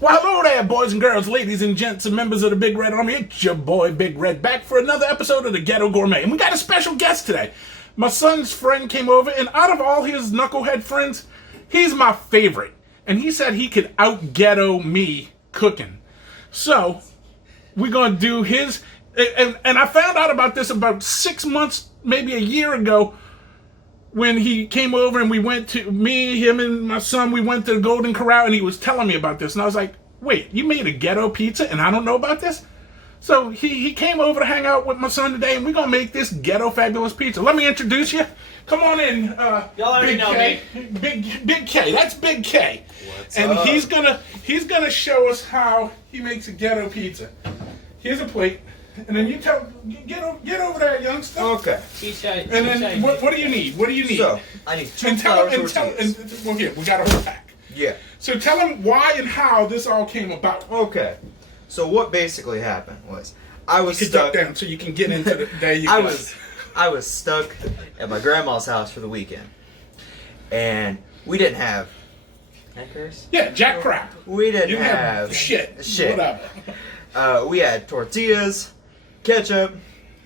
Well, hello there, boys and girls, ladies and gents, and members of the Big Red Army. It's your boy, Big Red, back for another episode of the Ghetto Gourmet. And we got a special guest today. My son's friend came over, and out of all his knucklehead friends, he's my favorite. And he said he could out-ghetto me cooking. So, we're going to do his... And I found out about this about 6 months, maybe a year ago, when he came over and we went to, me, him, and my son, we went to the Golden Corral, and he was telling me about this. And I was like, wait, you made a ghetto pizza and I don't know about this? So he came over to hang out with my son today, and we're going to make this ghetto fabulous pizza. Let me introduce you. Come on in, y'all already Big know K. me. Big K. That's Big K. What's and up? he's gonna show us how he makes a ghetto pizza. Here's a plate. And then you get over there, youngster. Okay. And then what do you need? What do you need? So, I need two flour tortillas. Well, here, we got a whole pack. Yeah. So tell him why and how this all came about. Okay. So what basically happened was I was Get stuck. down so you can get into the. There you I go. I was stuck at my grandma's house for the weekend, and we didn't have. Can I curse? Yeah, jack crap. We didn't You have shit. Whatever. We had tortillas, ketchup,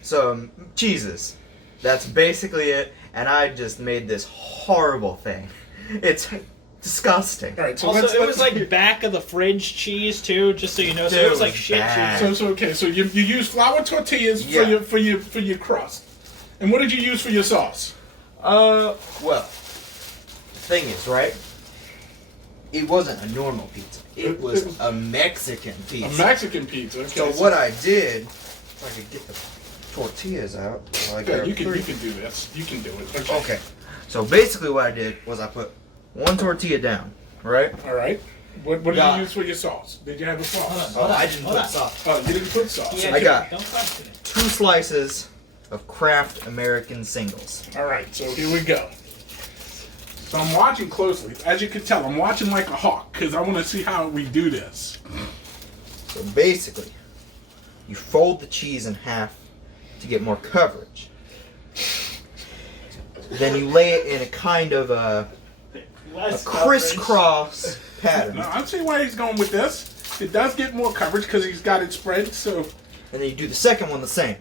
some cheeses. That's basically it. And I just made this horrible thing. It's disgusting. All right. So Also, let's, it was like back of the fridge cheese too, just so you know. So it was like shit bad. cheese. So okay. So you use flour tortillas Yeah. for your crust. And what did you use for your sauce? Well, the thing is, right? It wasn't a normal pizza. It was a Mexican pizza. A Mexican pizza. Okay. So what I did, if I could get the tortillas out. Yeah, you can do this. You can do it. Okay. So basically what I did was I put one tortilla down, right? All right. What did you use for your sauce? Did you have a sauce? Oh, I didn't put sauce. Oh, you didn't put sauce. Yeah, I got don't question it. 2 slices of Kraft American singles. All right, so here we go. So I'm watching closely. As you can tell, I'm watching like a hawk because I want to see how we do this. So basically, you fold the cheese in half to get more coverage. Then you lay it in a kind of a crisscross pattern. Now, I see why he's going with this. It does get more coverage because he's got it spread. So And then you do the second one the same.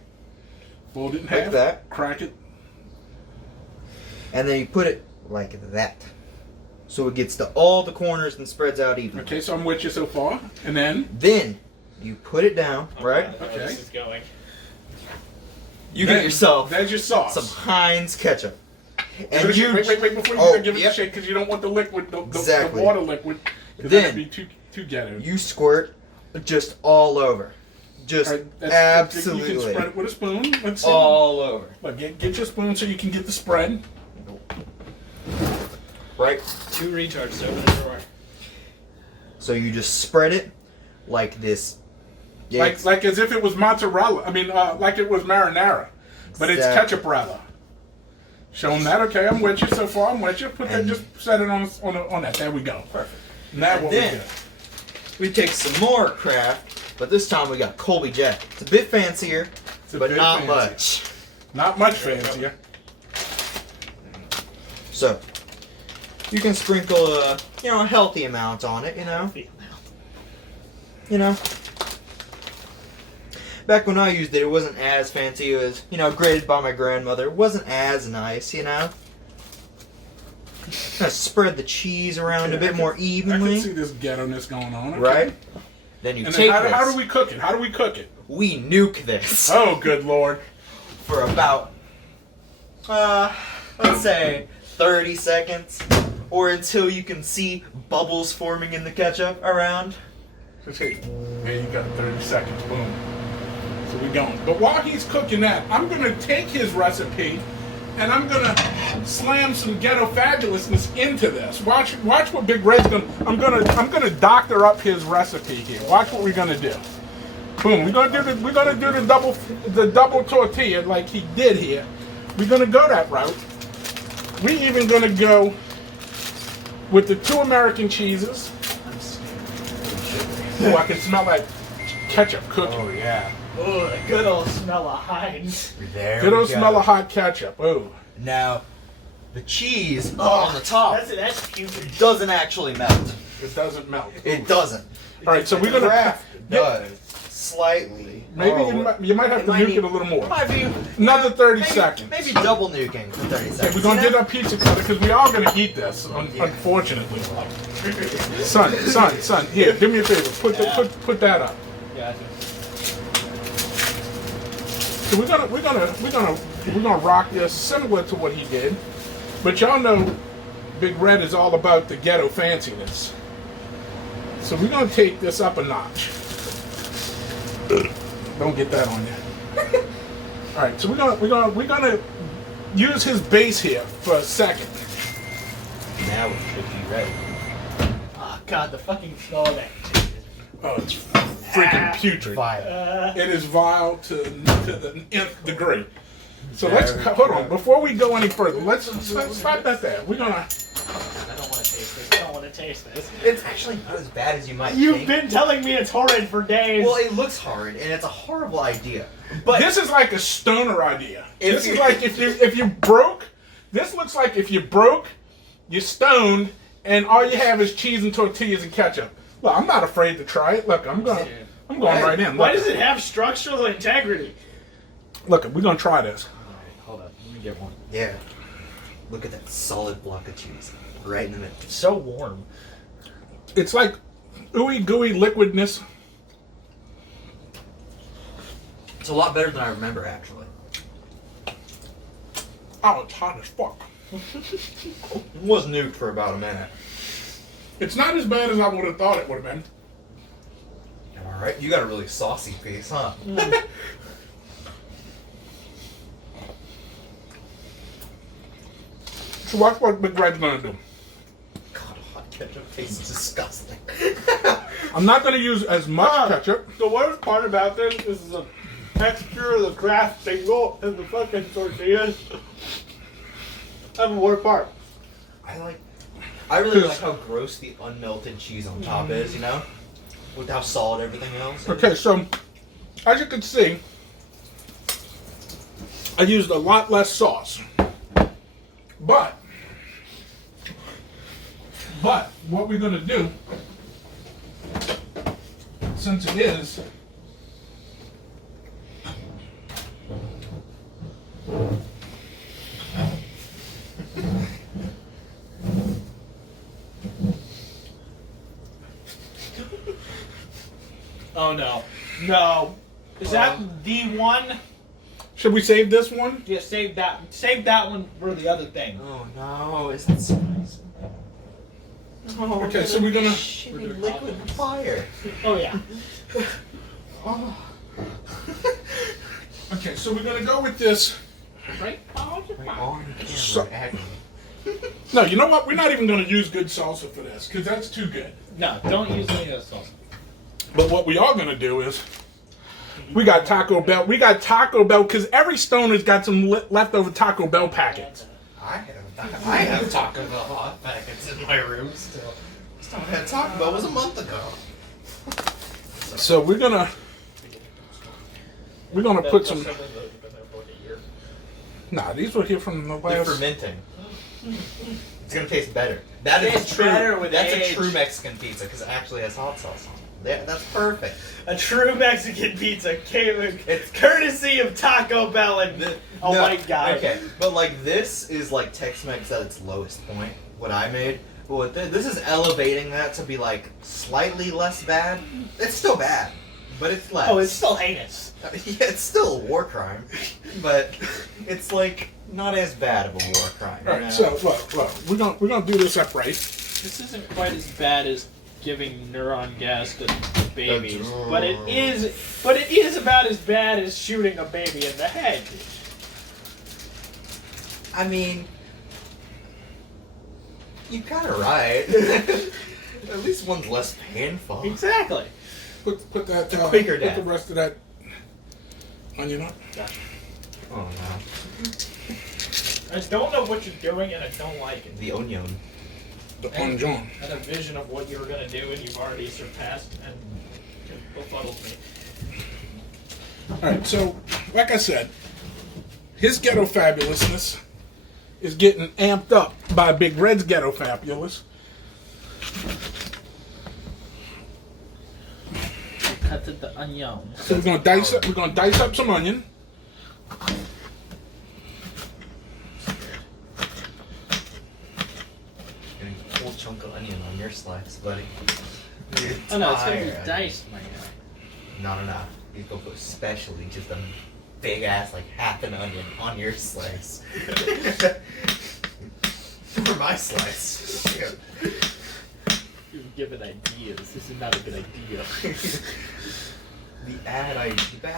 fold it in Like half. that. Crack it. And then you put it like that. So it gets to all the corners and spreads out evenly. Okay, so I'm with you so far. And then Then you put it down, right? Okay. This is going. You get yourself There's your sauce. some Heinz ketchup. And And you wait before you give it a shake because you don't want the liquid, the Exactly. water liquid. Because Then that'd be too ghetto. you squirt just all over. Just All right, You can absolutely spread it with a spoon. Let's see. all over. Look, get your spoon so you can get the spread. Right? 2 retards open the drawer. So you just spread it like this. Yeah, Like as if it was mozzarella. I mean, like it was marinara, but it's Exactly. ketchup-rella. Show them that. Okay, I'm with you so far. I'm with you. Put that. Just set it on that. There we go. Perfect. Now And what then- we do? We take some more Kraft, but this time we got Colby Jack. It's a bit fancier, It's a but bit not fancy. much. Not much fancier. So you can sprinkle a a healthy amount on it, You know. Back when I used it, it wasn't as fancy. It was, graded by my grandmother. It wasn't as nice, Kind of spread the cheese around a bit more I can evenly, see this ghetto-ness going on. Okay. right? Then you And take then this. how do we cook it? How do we cook it? We nuke this Oh, good lord. for about, let's say, 30 seconds, or until you can see bubbles forming in the ketchup around. Okay, man, you got 30 seconds. Boom. So we're going. But while he's cooking that, I'm gonna take his recipe and I'm gonna slam some ghetto fabulousness into this. Watch what Big Red's gonna. I'm gonna doctor up his recipe here. Watch what we're gonna do. Boom. We're gonna do the double tortilla like he did here. We're gonna go that route. We even gonna go with the 2 American cheeses. Oh, I can smell that ketchup cooking. Oh yeah. Oh, the good old smell of Heinz. Good old smell of hot ketchup. Oh. Now, the cheese on the top That's putrid. doesn't actually melt. It doesn't melt. It doesn't. All right, so we're gonna. Craft does slightly. Maybe you might have to nuke it a little more. Might be Another 30 seconds. Maybe double nuking for 30 seconds. Okay, we're gonna get our pizza cutter because we are gonna eat this. Unfortunately. Son. Here, do me a favor. Put that up. Gotcha. So we're gonna rock this similar to what he did, but y'all know Big Red is all about the ghetto fanciness. So we're gonna take this up a notch. Don't get that on you. All right, so we're gonna use his base here for a second. Now it should be ready. Oh god, the fucking smell of that. Oh, it's freaking putrid. Fire. It is vile to the nth degree. So let's hold on. Before we go any further, let's stop that there. We're gonna. I don't want to taste this. I don't want to taste this. It's actually not as bad as you might You've think. been telling me it's horrid for days. Well, it looks hard, and it's a horrible idea. But This is like a stoner idea. If This you- is like if you broke. This looks like if you broke, you're stoned, and all you have is cheese and tortillas and ketchup. Well, I'm not afraid to try it. Look, I'm going right in. Why Look. does it have structural integrity? Look, we're gonna try this. Alright, hold up. Let me get one. yeah, look at that solid block of cheese right in the middle. It's so warm. It's like ooey gooey liquidness. It's a lot better than I remember, actually. Oh, it's hot as fuck. It was nuked for about a minute. It's not as bad as I would have thought it would have been. All right, you got a really saucy piece, huh? So watch what Big Red's gonna do. God, hot ketchup tastes disgusting. I'm not gonna use as much ketchup. The worst part about this is the texture of the Kraft single and the fucking tortillas. That's the worst part. I really like how gross the unmelted cheese on top is, you know? With how solid everything else is. Okay, so as you can see, I used a lot less sauce. But what we're gonna do, since it is Oh no. No. Is that the one? should we save this one? Yeah, save that. Save that one for the other thing. Oh no, isn't it so nice? Oh, Okay, so we're gonna shitty liquid fire. Oh yeah. Okay, so we're gonna go with this. Right? On camera, So- agony. No, you know what? We're not even gonna use good salsa for this, because that's too good. No, don't use any of that sauce. But what we are gonna do is we got Taco Bell. We got Taco Bell because every stoner's got some leftover Taco Bell packets. I have Taco Bell hot packets in my room still. Last time I had Taco Bell was a month ago. So we're gonna put some. Nah, these were here from the They're last. fermenting. It's gonna taste better. That is Tastes true. better with That's age. a true Mexican pizza because it actually has hot sauce on it. There, that's perfect. A true Mexican pizza came courtesy of Taco Bell and a white guy. Okay, but like this is like Tex-Mex at its lowest point. What I made, but this is elevating that to be like slightly less bad. It's still bad, but it's less. Oh, it's still heinous. Yeah, it's still a war crime, but it's like not as bad of a war crime. All right, so look, we're gonna do this upright. This isn't quite as bad as giving neuron gas to babies, but it is about as bad as shooting a baby in the head. I mean, you're kind of right. At least one's less painful. Exactly. Put that quicker put death. the rest of that onion up. Oh no. I don't know what you're doing, and I don't like it. The onion. The onion. I had a vision of what you were going to do, and you've already surpassed and befuddled me. Alright, so, like I said, his ghetto fabulousness is getting amped up by Big Red's ghetto fabulous. Cut the onion. So we're gonna dice up some onion. Getting a whole chunk of onion on your slice, buddy. Oh no, it's going to be diced, my guy. Not enough. You go put especially just a big ass, like half an onion on your slice. For my slice. Yeah. You're giving ideas. This is not a good idea. The bad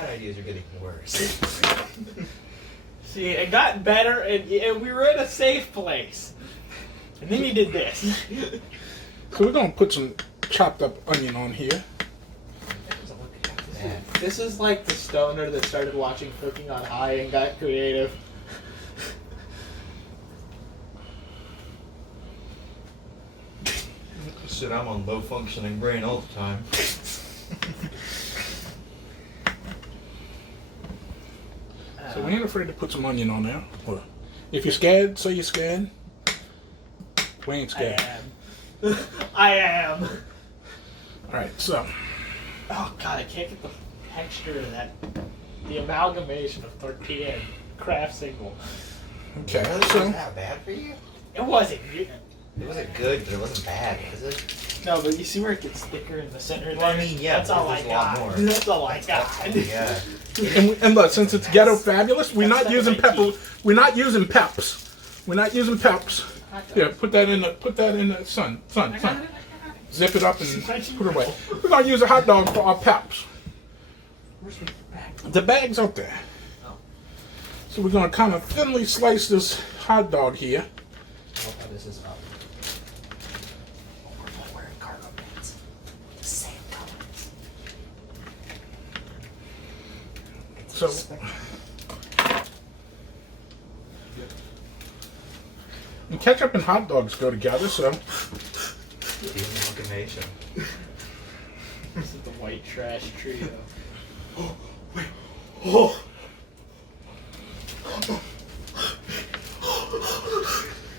ideas are getting worse. See, it got better, and we were in a safe place. And then you did this. So we're gonna put some chopped up onion on here. This is like the stoner that started watching Cooking on High and got creative. Shit, I'm on low functioning brain all the time. So we ain't afraid to put some onion on there. Or if you're scared, say you're scared. We ain't scared. I am. Alright, so Oh god, I can't get the texture of that. The amalgamation of tortilla and Kraft single. okay, Really? so Wasn't that bad for you? It wasn't. It wasn't good, but it wasn't bad, was it? No, but you see where it gets thicker in the center there? Well, I mean, yeah, that's all I there's a lot got. more. That's all I got. Yeah. and look, since it's ghetto fabulous, we're not That's using my pepper. key. We're not using peps. We're not using peps. Yeah, put that in the sun. Zip it up and put it away. We're gonna use a hot dog for our peps. Where's my bag? The bag's up there. Oh. So we're gonna kind of thinly slice this hot dog here. Oh, this is up. We're both wearing cargo pants. The same colors. So. And ketchup and hot dogs go together, so The amalgamation. This is the white trash trio.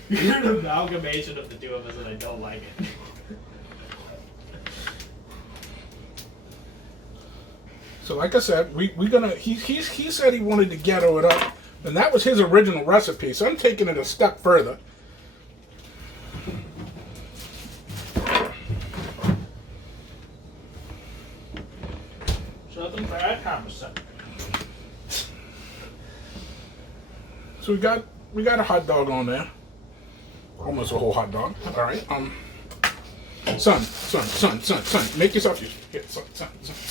You're an amalgamation of the two of us, and I don't like it. So like I said, we gonna he said he wanted to ghetto it up, and that was his original recipe. So I'm taking it a step further. Something for that conversation. So we got a hot dog on there, almost a whole hot dog. All right, son, make yourself use. Here, son.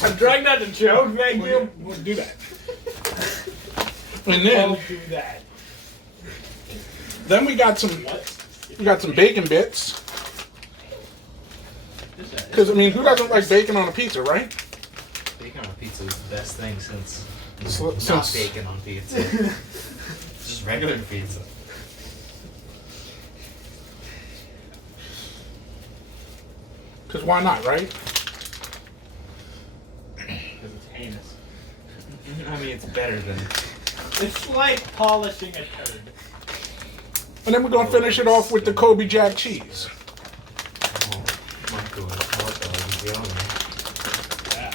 I'm trying not to joke, thank you. We'll do that. And then Don't do that. we got some bacon bits. Because I mean, who doesn't like bacon on a pizza, right? Bacon on pizza is the best thing since Since- not bacon on pizza. Just regular pizza. Because why not, right? Because it's heinous. I mean, it's better than. It's like polishing a turd. And then we're gonna finish it off with the Kobe Jack cheese. Oh, microwave hot dogs, yummy. Yeah.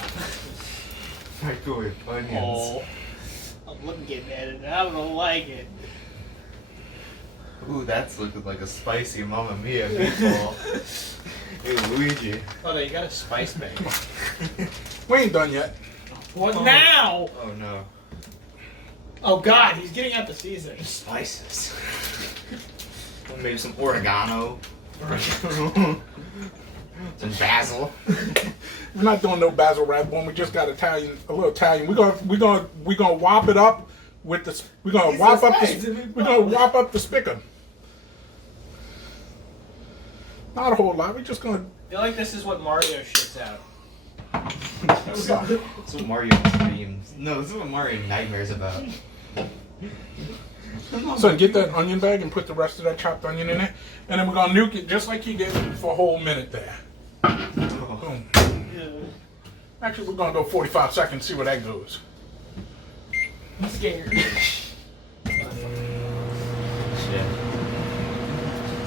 Microwave onions. Oh. I'm looking at it and I don't like it. Ooh, that's looking like a spicy Mamma Mia meatball. Hey, Luigi. Oh no, you got a spice bag. We ain't done yet. Well, now. Oh no. Oh God, he's getting out the seasoning. Spices. Maybe some oregano. Some basil. We're not doing no basil rathbone. We just got Italian, a little Italian. We're gonna whop it up with the. We're gonna whop up the. We're gonna whop up the spigot. Not a whole lot. We're just gonna. I feel like this is what Mario shits out. This is what Mario dreams. No, this is what Mario nightmares about. So get that onion bag and put the rest of that chopped onion in it, and then we're gonna nuke it just like you did for a whole minute there. Boom. Actually, we're gonna go 45 seconds. See where that goes. I'm scared. Shit.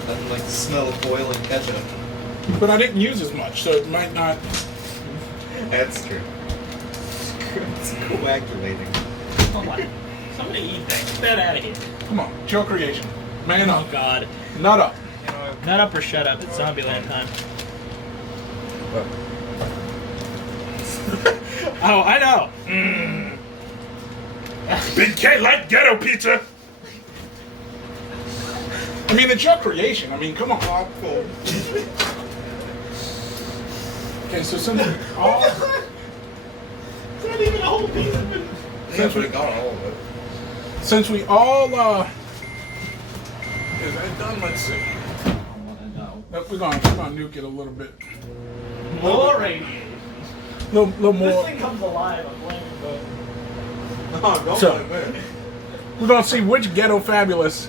Nothing like the smell of boiling ketchup. But I didn't use as much, so it might not. That's true. It's coagulating. Come on. Somebody eat that. Get that out of here. Come on, chill creation. Man Oh up. God. Nut up. Nut up or shut up. It's Zombieland time. Oh, I know. Big K like Ghetto Pizza. I mean, it's your creation. I mean, come on. Okay, so since we all, It's not even a whole piece of it. since we, got all of it. since we all, is that done? Let's see. I want to know. We're gonna nuke it a little bit. More radiated. Little This more. thing comes alive. I'm blaming both. No, don't So- blame me. We're gonna see which Ghetto Fabulous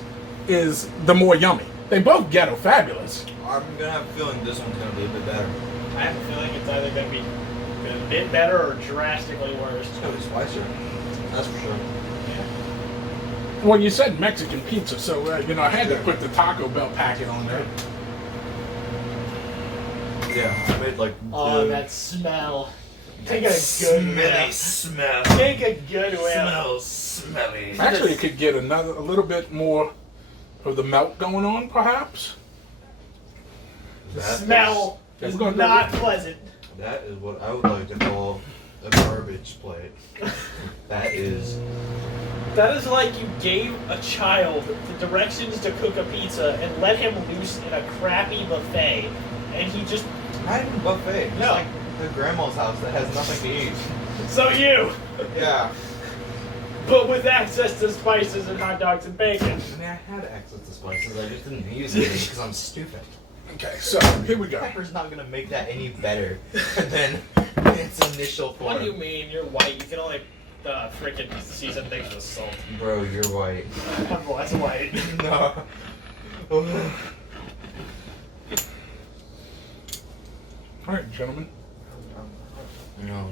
is the more yummy. They both Ghetto Fabulous. I'm gonna have a feeling this one's gonna be a bit better. I have a feeling it's either going to be a bit better or drastically worse. It's gonna be spicier. That's for sure. Well, you said Mexican pizza, so I had to put the Taco Bell packet on there. Yeah, I made like. Oh, that smell. Take a good smelly whiff. smell. Take a good whiff. Smells smelly. Actually, you could get a little bit more of the melt going on, perhaps. The smell That's is gonna not do it. pleasant. That is what I would like to call a garbage plate. That is. That is like you gave a child the directions to cook a pizza and let him loose in a crappy buffet, and he just. Not even buffet. Just No. like the grandma's house that has nothing to eat. So you, Yeah. but with access to spices and hot dogs and bacon. I mean, I had access to spices. I just didn't use it because I'm stupid. Okay, so here we go. Pepper's not gonna make that any better than its initial form. What do you mean? You're white. You can only freaking season things with salt. Bro, you're white. I'm less white. No. All right, gentlemen. No.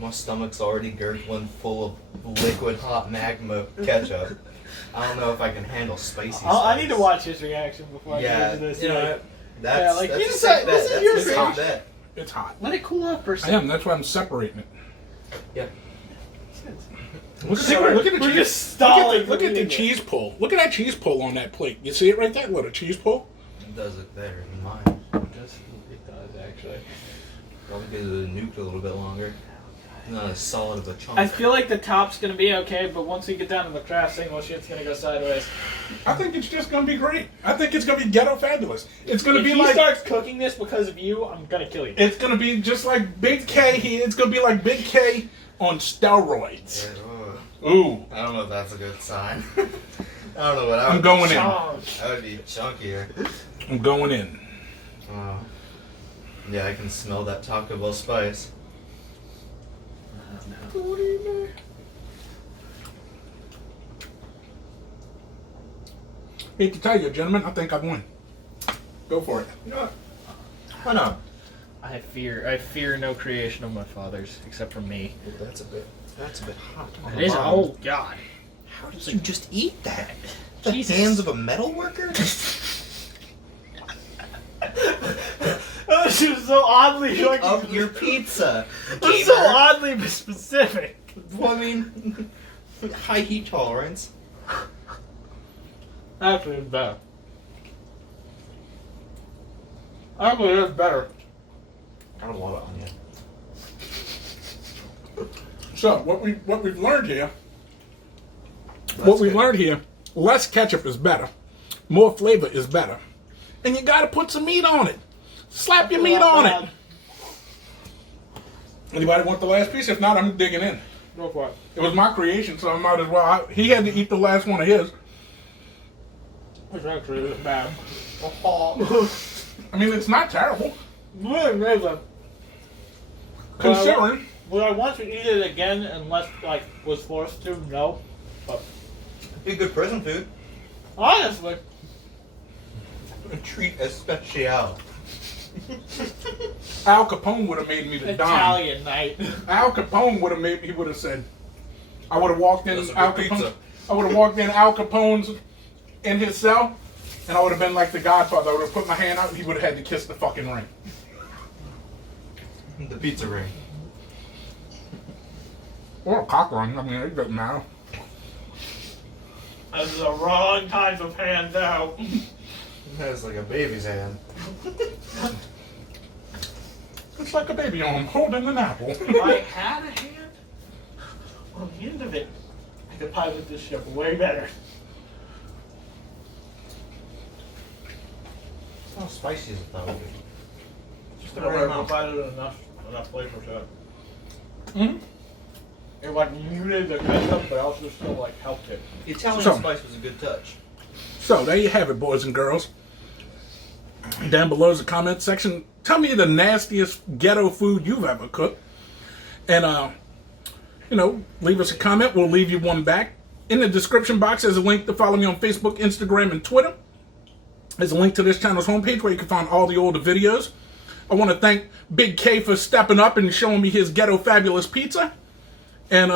My stomach's already gurgling full of liquid hot magma ketchup. I don't know if I can handle spicy I need to stuff. watch his reaction before I Yeah, get into this. you know, Yeah, that's, like, that's you a decide- safe this bet. is your That's a reaction. safe bet. It's hot. Let it cool off for a I second. am. That's why I'm separating it. Yeah. Look at Sorry, the we're cheese. just stalling Look for at the eating it. cheese pull. Look at that cheese pull on that plate. You see it right there? Little cheese pull. It does it better than mine. It does actually. Probably because it nuked a little bit longer. Not as solid of a chunk. I feel like the top's gonna be okay, but once we get down to the craft single, shit's gonna go sideways. I think it's just gonna be great. I think it's gonna be Ghetto Fabulous. It's gonna If be he like starts cooking this because of you, I'm gonna kill you. it's gonna be just like Big K. It's gonna be like Big K on steroids. Ooh, I don't know if that's a good sign. I don't know what I would I'm going in. Chonk. That would be chunkier. I'm going in. Oh. Yeah, I can smell that Taco Bell spice. Hate to tell you, gentlemen, I think I've won. Go for it. You know what? Why not? I fear no creation of my father's, except for me. That's a bit hot. It is. Oh God. How did you just eat that? The Jesus. hands of a metal worker? She was so oddly like Of your pizza. That's so oddly specific. Well, I mean, high heat tolerance. Actually, it's better. Actually, it's better. I don't want it on you. So what we've learned here, less ketchup is better, more flavor is better, and you gotta put some meat on it. Slap your meat on it. Anybody want the last piece? If not, I'm digging in. Go for it. It was my creation, so I might as well. He had to eat the last one of his. It's actually bad. I mean, it's not terrible. Amazing. Considering. Would I want to eat it again unless, like, was forced to? No. But Be good prison food. honestly, A treat especial. Al Capone would have made me the dime. Italian night. Al Capone would have made. He would have said, I would have walked in. That's a Al good Capone. pizza. I would have walked in Al Capone's in his cell, and I would have been like the Godfather. I would have put my hand out, and he would have had to kiss the fucking ring. The pizza ring. Or a cock ring. I mean, it doesn't matter. That's the wrong kinds of hands out. That's like a baby's hand. It's like a baby arm holding an apple. If I had a hand on the end of it, I could pilot this ship way better. It's not spicy as I thought it would be. Just the right amount. provided enough flavor to it. Mm-hmm. It like muted the ketchup, but also still like helped it. The Italian So- spice was a good touch. So there you have it, boys and girls. Down below is the comment section. Tell me the nastiest ghetto food you've ever cooked, and leave us a comment. We'll leave you one back. In the description box, there's a link to follow me on Facebook, Instagram, and Twitter. There's a link to this channel's homepage where you can find all the older videos. I want to thank Big K for stepping up and showing me his Ghetto Fabulous Pizza. And,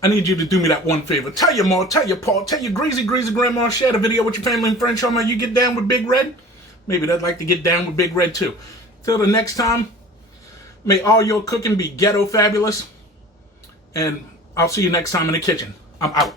I need you to do me that one favor. Tell your ma, tell your pa, tell your greasy grandma, share the video with your family and friends. Show them how you get down with Big Red. Maybe they'd like to get down with Big Red too. Till the next time, may all your cooking be ghetto fabulous. And I'll see you next time in the kitchen. I'm out.